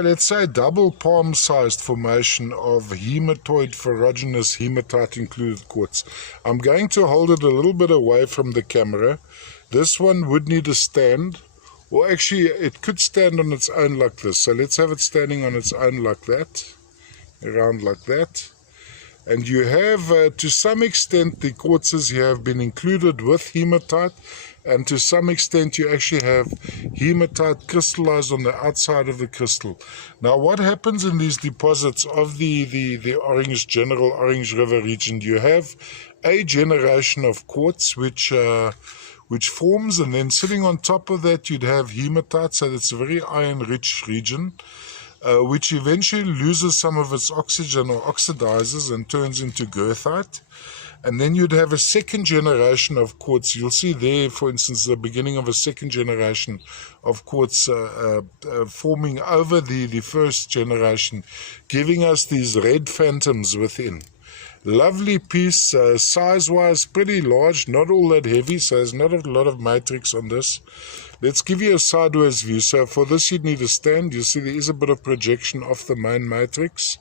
let's say, double palm-sized formation of hematoid ferruginous hematite-included quartz. I'm going to hold it a little bit away from the camera. This one would need a stand, or actually it could stand on its own like this. So let's have it standing on its own like that, around like that. And you have, to some extent, the quartzes here have been included with hematite, and to some extent you actually have hematite crystallized on the outside of the crystal. Now what happens in these deposits of the General Orange River region, you have a generation of quartz which forms, and then sitting on top of that you'd have hematite, so it's a very iron-rich region. Which eventually loses some of its oxygen or oxidizes and turns into goethite. And then you'd have a second generation of quartz. You'll see there, for instance, the beginning of a second generation of quartz forming over the first generation, giving us these red phantoms within. Lovely piece, size-wise pretty large, not all that heavy, so there's not a lot of matrix on this. Let's give you a sideways view. So for this you'd need a stand. You'll see there is a bit of projection off the main matrix.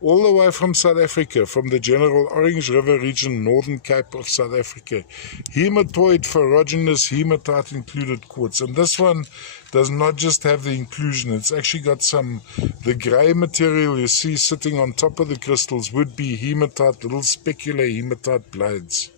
All the way from South Africa, from the General Orange River region, Northern Cape of South Africa. Hematoid ferruginous hematite-included quartz. And this one does not just have the inclusion, it's actually got the grey material you see sitting on top of the crystals would be hematite, little specular hematite blades.